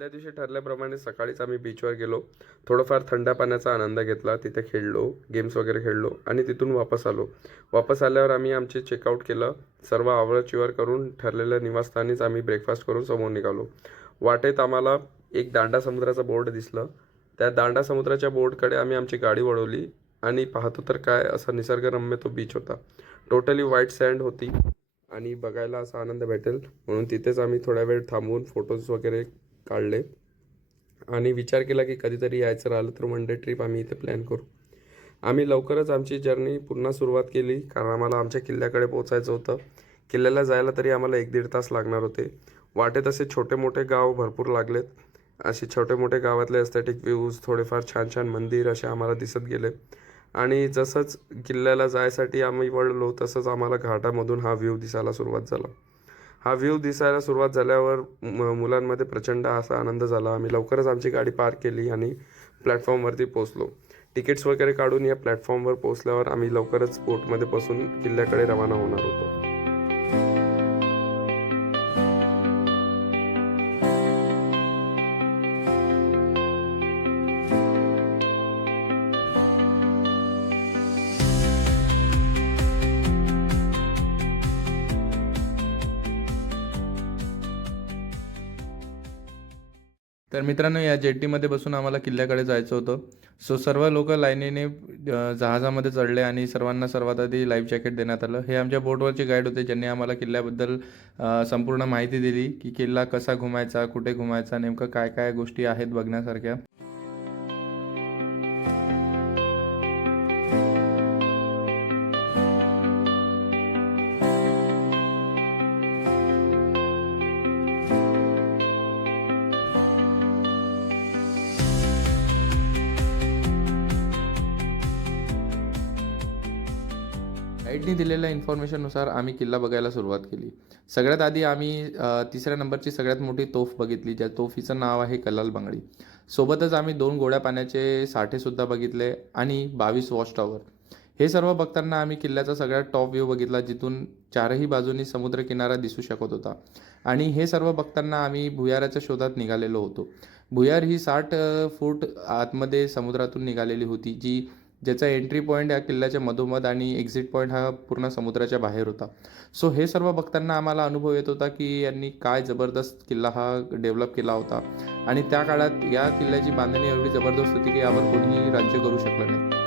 आदल्या दिवशी ठरल्याप्रमाणे सकाळीच आम्ही बीचवर गेलो. थोडंफार थंड पाण्याचा आनंद घेतला. तिथे खेळलो, गेम्स वगैरे खेळलो आणि तिथून वापस आलो. वापस आल्यावर आम्ही आमचे चेकआउट केलं. सर्व आवरचिवर करून ठरलेल्या निवासस्थानीच आम्ही ब्रेकफास्ट करून समोर निघालो. वाटेत आम्हाला एक दांडा समुद्राचा बोर्ड दिसलं. त्या दांडा समुद्राच्या बोर्डकडे आम्ही आमची गाडी वळवली आणि पाहतो तर काय असा निसर्गरम्य तो बीच होता. टोटली व्हाईट सँड होती आणि बघायला असा आनंद भेटेल म्हणून तिथेच आम्ही थोड्या वेळ थांबून फोटोज वगैरे काढले आणि विचार केला की कधीतरी यायचं राहिलं तर वन डे ट्रिप आम्ही इथे प्लॅन करू. आम्ही लवकरच आमची जर्नी पुन्हा सुरुवात केली कारण आम्हाला आमच्या किल्ल्याकडे पोहोचायचं होतं. किल्ल्याला जायला तरी आम्हाला 1-1.5 तास लागणार होते. वाटेत असे छोटे मोठे गाव भरपूर लागलेत. असे छोटे मोठे गावातले एस्थेटिक व्ह्यूज, थोडेफार छान छान मंदिर असे आम्हाला दिसत गेले आणि जसंच किल्ल्याला जायसाठी आम्ही वळलो तसंच आम्हाला घाटामधून हा व्ह्यू दिसायला सुरुवात झाला. हा व्ह्यू दिसायला सुरुवात झाल्यावर मुलांमध्ये प्रचंड असा आनंद झाला. आम्ही लवकरच आमची गाडी पार्क केली आणि प्लॅटफॉर्मवरती पोहोचलो. तिकीट्स वगैरे काढून या प्लॅटफॉर्मवर पोहोचल्यावर आम्ही लवकरच बोटमध्ये बसून किल्ल्याकडे रवाना होणार होतो. तर मित्रांनो, या जेट्टीमध्ये बसून आम्हाला किल्ल्याकडे जायचं होतं. सो सर्व लोक लाईनीने जहाजामध्ये चढले आणि सर्वांना सर्वात आधी लाईफ जॅकेट देण्यात आलं. हे आमच्या बोटवरचे गाईड होते ज्यांनी आम्हाला किल्ल्याबद्दल संपूर्ण माहिती दिली की किल्ला कसा घुमायचा, कुठे घुमायचा, नेमकं काय काय गोष्टी आहेत बघण्यासारख्या. गाईडनी दिलेल्या इन्फॉर्मेशननुसार आम्ही किल्ला बघायला सुरुवात केली. सगळ्यात आधी आम्ही 3ऱ्या नंबरची सगळ्यात मोठी तोफ बघितली, ज्या तोफीचं नाव आहे कलाल बांगडी. सोबतच आम्ही 2 गोड्या पाण्याचे साठेसुद्धा बघितले आणि 22 वॉच टॉवर. हे सर्व बघताना आम्ही किल्ल्याचा सगळ्यात टॉप व्ह्यू बघितला, जिथून चारही बाजूनी समुद्रकिनारा दिसू शकत होता. आणि हे सर्व बघताना आम्ही भुयाराच्या शोधात निघालेलो होतो. भुयार ही 60 फूट आतमध्ये समुद्रातून निघालेली होती, ज्याचा एंट्री पॉईंट या किल्ल्याच्या मधोमध आणि एक्झिट पॉईंट हा पूर्ण समुद्राच्या बाहेर होता. सो हे सर्व बघताना आम्हाला अनुभव येत होता की यांनी काय जबरदस्त किल्ला हा डेव्हलप केला होता आणि त्या काळात या किल्ल्याची बांधणी एवढी जबरदस्त होती की यावर कोणीही राज्य करू शकलं नाही.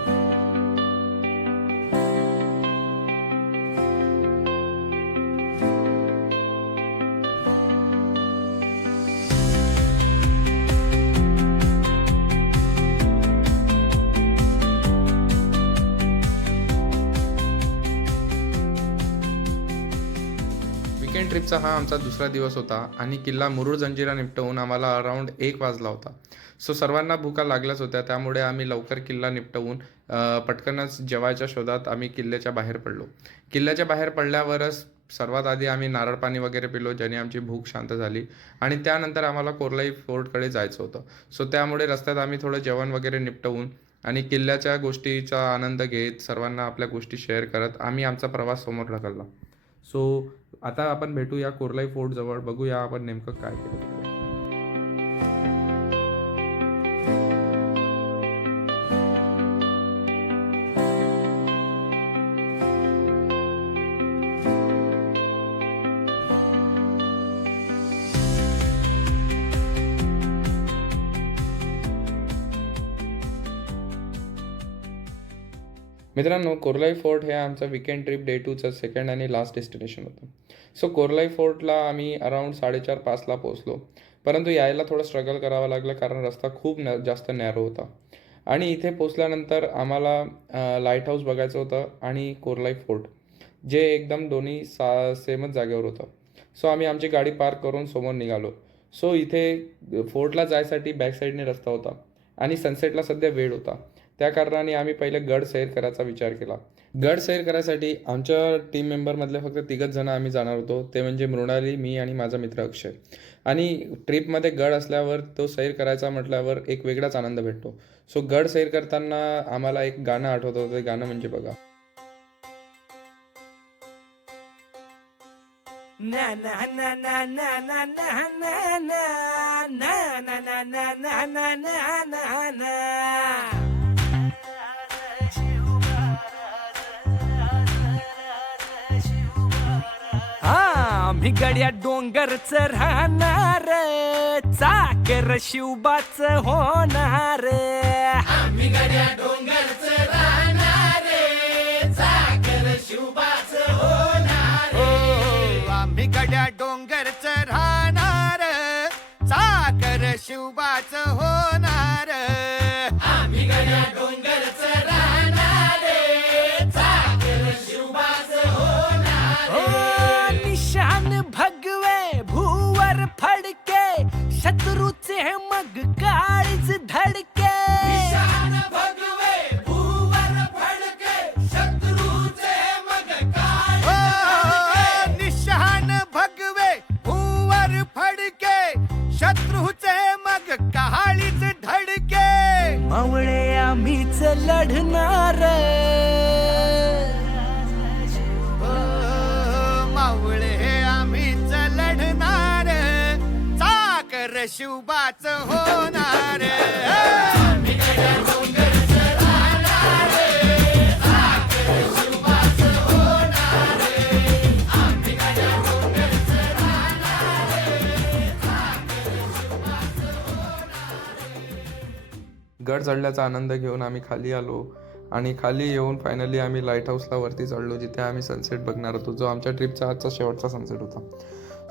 वीकेंड ट्रिपचा हा आमचा दुसरा दिवस होता आणि किल्ला मुरुड जंजिरा निपटवून आम्हाला अराऊंड 1 वाजला होता. सो सर्वांना भुका लागल्याच होत्या, त्यामुळे आम्ही लवकर किल्ला निपटवून पटकनच जेवायच्या शोधात आम्ही किल्ल्याच्या बाहेर पडलो. किल्ल्याच्या बाहेर पडल्यावरच सर्वात आधी आम्ही नारळ पाणी वगैरे पिलो, ज्याने आमची भूक शांत झाली आणि त्यानंतर आम्हाला कोर्लाई फोर्टकडे जायचं होतं. सो त्यामुळे रस्त्यात आम्ही थोडं जेवण वगैरे निपटवून आणि किल्ल्याच्या गोष्टीचा आनंद घेत, सर्वांना आपल्या गोष्टी शेअर करत आम्ही आमचा प्रवास समोर ढकलला. सो आता आपण भेटूया कोर्लाई फोर्टजवळ, बघूया आपण नेमकं काय केलं तिकडे. मित्रांनो, कोर्लाई फोर्ट हे आमचं वीकेंड ट्रिप डे 2चं सेकंड आणि लास्ट डेस्टिनेशन होतं. सो कोर्लाई फोर्टला आम्ही अराऊंड 4:30-5ला पोहोचलो, परंतु यायला थोडं स्ट्रगल करावं लागलं कारण रस्ता खूप जास्त नॅरो होता. आणि इथे पोचल्यानंतर आम्हाला लाईट हाऊस बघायचं होतं आणि कोर्लाई फोर्ट, जे एकदम दोन्ही सेमच जागेवर होतं. सो आम्ही आमची गाडी पार्क करून समोर निघालो. सो इथे फोर्टला जायसाठी बॅक साईडने रस्ता होता आणि सनसेटला सध्या वेळ होता. त्या कारणाने आम्ही पहिले गड सैर करायचा विचार केला. गड सैर करायसाठी आमच्या टीम मेंबरमधले फक्त 3च जण आम्ही जाणार होतो, ते म्हणजे मृणाली, मी आणि माझा मित्र अक्षय. आणि ट्रिपमध्ये गड असल्यावर तो सैर करायचा म्हटल्यावर एक वेगळाच आनंद भेटतो. सो गड सैर करताना आम्हाला एक गाणं आठवत होतं, ते गाणं म्हणजे बघा, na na na na na na na na na na na na na na na na na. आम्ही गड्या डोंगरच राहणार चाकर शिवबाच होणार आम्ही गड्या डोंगरच राहणार चाकर शिवबाच होणार आम्ही गड्या डोंगरच राहणार चाकर शिवबाच होणार आम्ही गड्या डोंगरच राहणार चाकर शिवबाच होणार निशान भगवे भूवर फडके शत्रूचे मग काळीच धडके निशान भगवे भूवर फडके शत्रूचे मग काळीच निशान भगवे भूवर फडके शत्रूचे मग काळीच धडके मावळे आम्हीच लढणार मावळे आम्हीच लढणार चाकर शिवबाच होणार गड चढल्याचा आनंद घेऊन आम्ही खाली आलो आणि खाली येऊन फायनली आम्ही लाईट हाऊसला वरती चढलो जिथे आम्ही सनसेट बघणार होतो जो आमच्या ट्रिपचा आजचा शेवटचा सनसेट होता.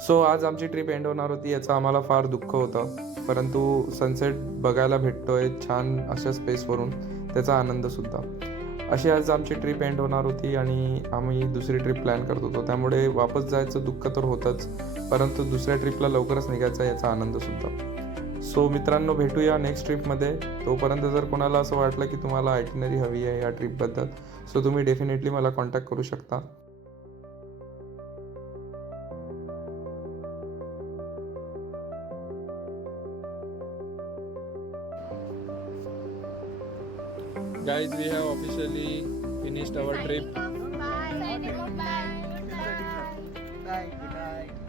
सो आज आमची ट्रिप एंड होणार होती याचं आम्हाला फार दुःख होतं, परंतु सनसेट बघायला भेटतोय छान अशा स्पेसवरून त्याचा आनंदसुद्धा. अशी आज आमची ट्रिप एंड होणार होती आणि आम्ही दुसरी ट्रिप प्लॅन करत होतो, त्यामुळे वापस जायचं दुःख तर होतंच, परंतु दुसऱ्या ट्रिपला लवकरच निघायचा याचा आनंदसुद्धा. सो मित्रांनो, भेटूया नेक्स्ट ट्रिपमध्ये. तोपर्यंत जर कोणाला असं वाटलं की तुम्हाला आयटिनरी हवी आहे या ट्रिपबद्दल, सो तुम्ही डेफिनेटली मला कॉन्टॅक्ट करू शकता. Guys, we have officially finished our trip. Bye. Bye. Bye. Good night.